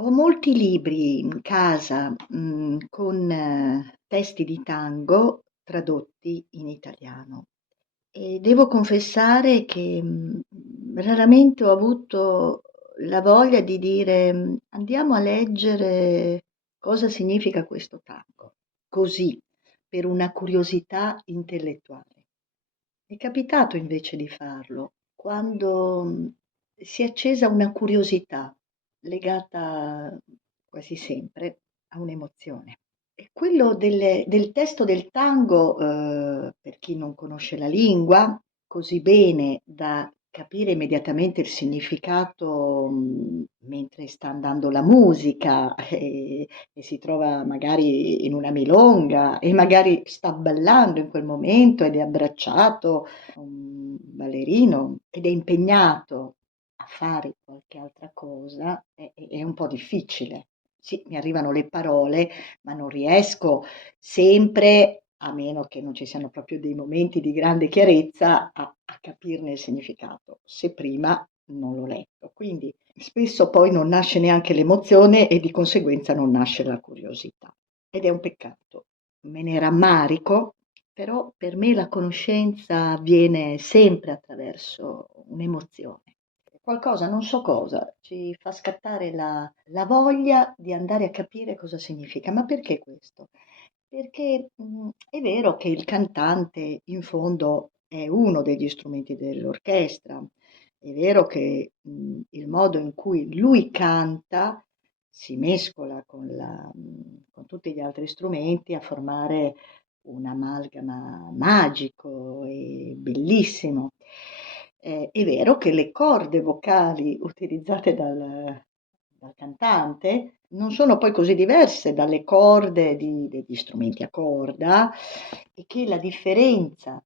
Ho molti libri in casa, con testi di tango tradotti in italiano e devo confessare che, raramente ho avuto la voglia di dire: "Andiamo a leggere cosa significa questo tango", così, per una curiosità intellettuale. È capitato invece di farlo quando si è accesa una curiosità legata quasi sempre a un'emozione. E quello del testo del tango, per chi non conosce la lingua così bene da capire immediatamente il significato, mentre sta andando la musica, e si trova magari in una milonga e magari sta ballando in quel momento ed è abbracciato a un ballerino ed è impegnato a fare qualche altra cosa, è un po' difficile. Sì, mi arrivano le parole, ma non riesco sempre, a meno che non ci siano proprio dei momenti di grande chiarezza, a capirne il significato, se prima non l'ho letto. Quindi spesso poi non nasce neanche l'emozione e di conseguenza non nasce la curiosità. Ed è un peccato. Me ne rammarico, però per me la conoscenza avviene sempre attraverso un'emozione. Qualcosa, non so cosa, ci fa scattare la voglia di andare a capire cosa significa. Ma perché questo? Perché è vero che il cantante in fondo è uno degli strumenti dell'orchestra, è vero che il modo in cui lui canta si mescola con tutti gli altri strumenti a formare un amalgama magico e bellissimo. È vero che le corde vocali utilizzate dal cantante non sono poi così diverse dalle corde degli strumenti a corda e che la differenza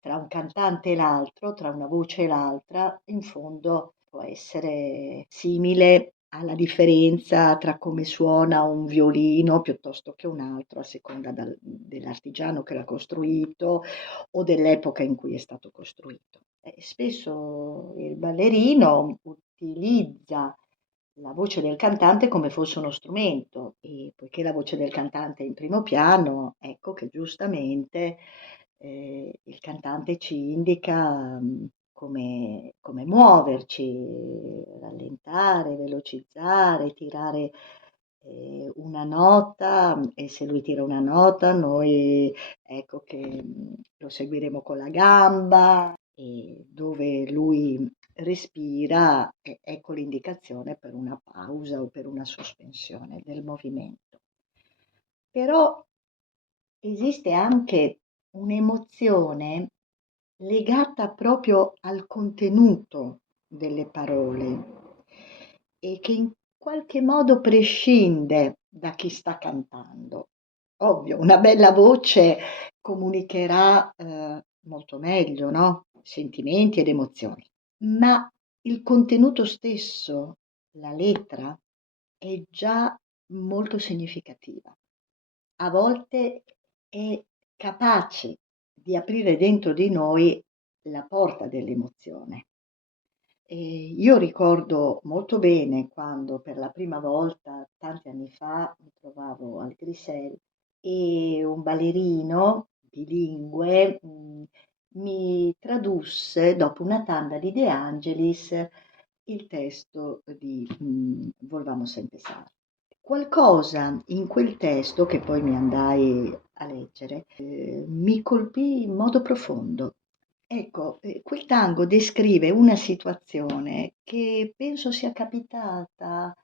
tra un cantante e l'altro, tra una voce e l'altra, in fondo può essere simile alla differenza tra come suona un violino piuttosto che un altro, a seconda dell'artigiano che l'ha costruito o dell'epoca in cui è stato costruito. Spesso il ballerino utilizza la voce del cantante come fosse uno strumento e poiché la voce del cantante è in primo piano, ecco che giustamente il cantante ci indica come muoverci, rallentare, velocizzare, tirare una nota e se lui tira una nota noi ecco che lo seguiremo con la gamba e dove lui respira, ecco l'indicazione per una pausa o per una sospensione del movimento. Però esiste anche un'emozione legata proprio al contenuto delle parole e che in qualche modo prescinde da chi sta cantando. Ovvio, una bella voce comunicherà molto meglio, no? Sentimenti ed emozioni, ma il contenuto stesso, la lettera, è già molto significativa. A volte è capace di aprire dentro di noi la porta dell'emozione. Io ricordo molto bene quando per la prima volta, tanti anni fa, mi trovavo al Grisel e un ballerino bilingue mi tradusse, dopo una tanda di De Angelis, il testo di Volvamos a empezar. Qualcosa in quel testo, che poi mi andai a leggere, mi colpì in modo profondo. Ecco, quel tango descrive una situazione che penso sia capitata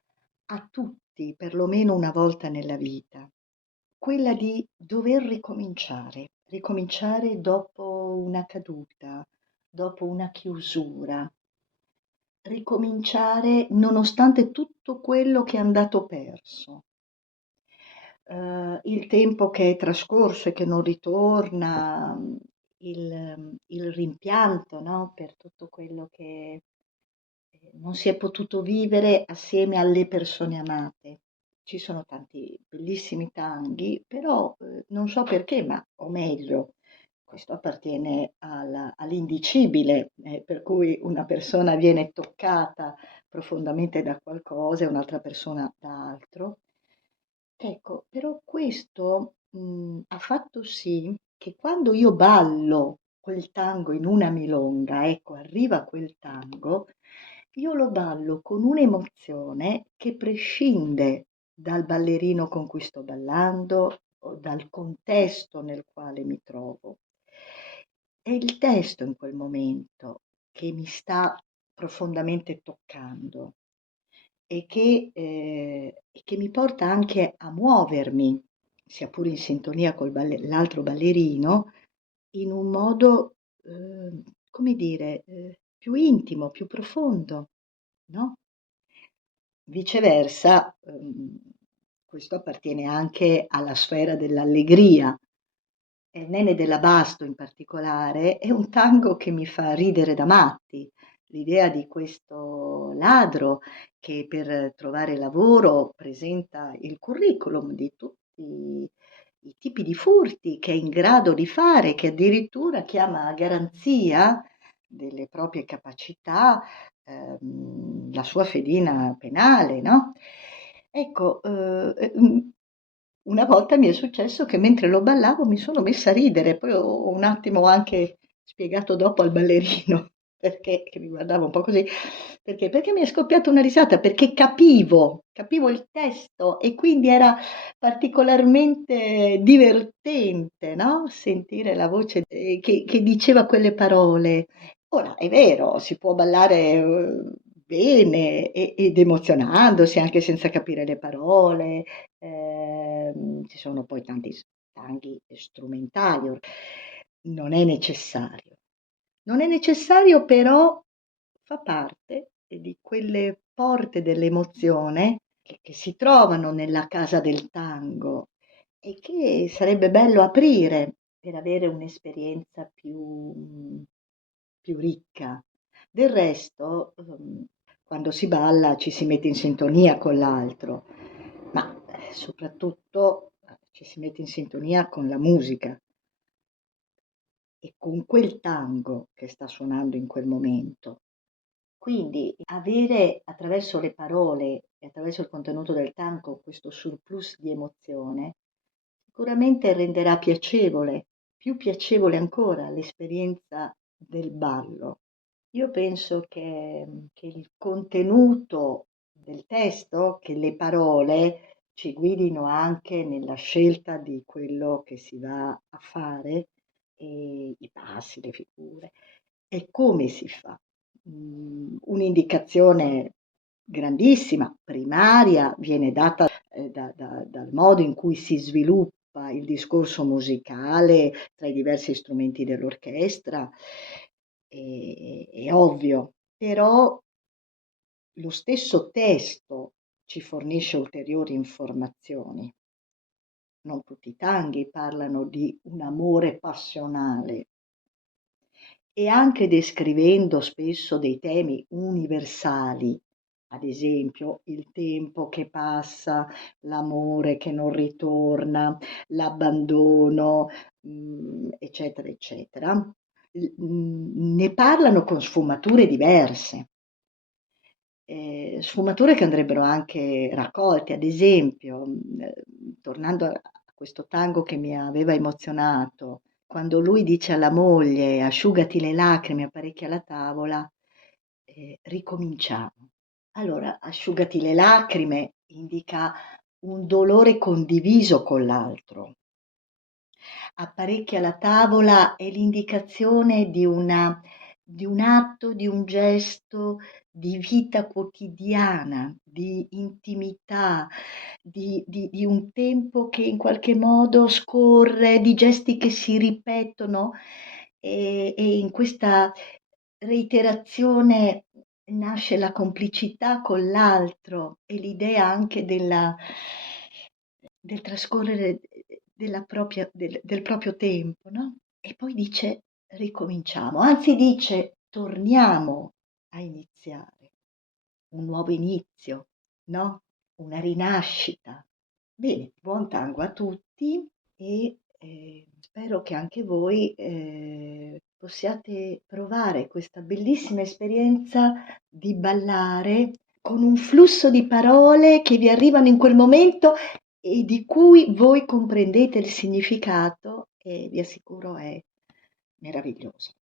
a tutti, perlomeno una volta nella vita, quella di dover ricominciare, ricominciare dopo una caduta, dopo una chiusura, ricominciare nonostante tutto quello che è andato perso. Il tempo che è trascorso e che non ritorna, il rimpianto, no, per tutto quello che non si è potuto vivere assieme alle persone amate. Ci sono tanti bellissimi tanghi, però non so perché, ma o meglio, questo appartiene all'indicibile, per cui una persona viene toccata profondamente da qualcosa e un'altra persona da altro. Ecco, però questo ha fatto sì che quando io ballo quel tango in una milonga, ecco, arriva quel tango, io lo ballo con un'emozione che prescinde dal ballerino con cui sto ballando o dal contesto nel quale mi trovo. È il testo in quel momento che mi sta profondamente toccando e che mi porta anche a muovermi, sia pure in sintonia col l'altro ballerino, in un modo, come dire, più intimo, più profondo, no? Viceversa, questo appartiene anche alla sfera dell'allegria. E Nene dell'Abasto in particolare è un tango che mi fa ridere da matti. L'idea di questo ladro che per trovare lavoro presenta il curriculum di tutti i tipi di furti che è in grado di fare, che addirittura chiama a garanzia delle proprie capacità la sua fedina penale, no? Ecco, una volta mi è successo che mentre lo ballavo mi sono messa a ridere, poi ho un attimo anche spiegato dopo al ballerino perché, che mi guardava un po' così, perché mi è scoppiata una risata, perché capivo il testo e quindi era particolarmente divertente, no? Sentire la voce che diceva quelle parole. Ora, è vero, si può ballare bene ed emozionandosi anche senza capire le parole, ci sono poi tanti tanghi strumentali, non è necessario. Non è necessario, però fa parte di quelle porte dell'emozione che si trovano nella casa del tango e che sarebbe bello aprire per avere un'esperienza più ricca. Del resto, quando si balla ci si mette in sintonia con l'altro, ma soprattutto ci si mette in sintonia con la musica e con quel tango che sta suonando in quel momento. Quindi avere attraverso le parole e attraverso il contenuto del tango questo surplus di emozione sicuramente renderà piacevole, più piacevole ancora l'esperienza del ballo. Io penso che il contenuto del testo, che le parole ci guidino anche nella scelta di quello che si va a fare, e i passi, le figure, e come si fa. Un'indicazione grandissima, primaria, viene data dal modo in cui si sviluppa il discorso musicale tra i diversi strumenti dell'orchestra, è ovvio, però lo stesso testo ci fornisce ulteriori informazioni. Non tutti i tanghi parlano di un amore passionale e anche descrivendo spesso dei temi universali, ad esempio il tempo che passa, l'amore che non ritorna, l'abbandono, eccetera, eccetera, ne parlano con sfumature diverse. Sfumature che andrebbero anche raccolte, ad esempio, tornando a questo tango che mi aveva emozionato, quando lui dice alla moglie: "Asciugati le lacrime, apparecchia la tavola", ricominciamo. Allora, asciugati le lacrime indica un dolore condiviso con l'altro. Apparecchia la tavola è l'indicazione di un atto, di un gesto di vita quotidiana, di intimità, di un tempo che in qualche modo scorre, di gesti che si ripetono e in questa reiterazione nasce la complicità con l'altro e l'idea anche del trascorrere del proprio tempo, no? E poi dice ricominciamo, anzi dice torniamo a iniziare, un nuovo inizio, no? Una rinascita. Bene, buon tango a tutti e spero che anche voi possiate provare questa bellissima esperienza di ballare con un flusso di parole che vi arrivano in quel momento e di cui voi comprendete il significato e vi assicuro è meraviglioso.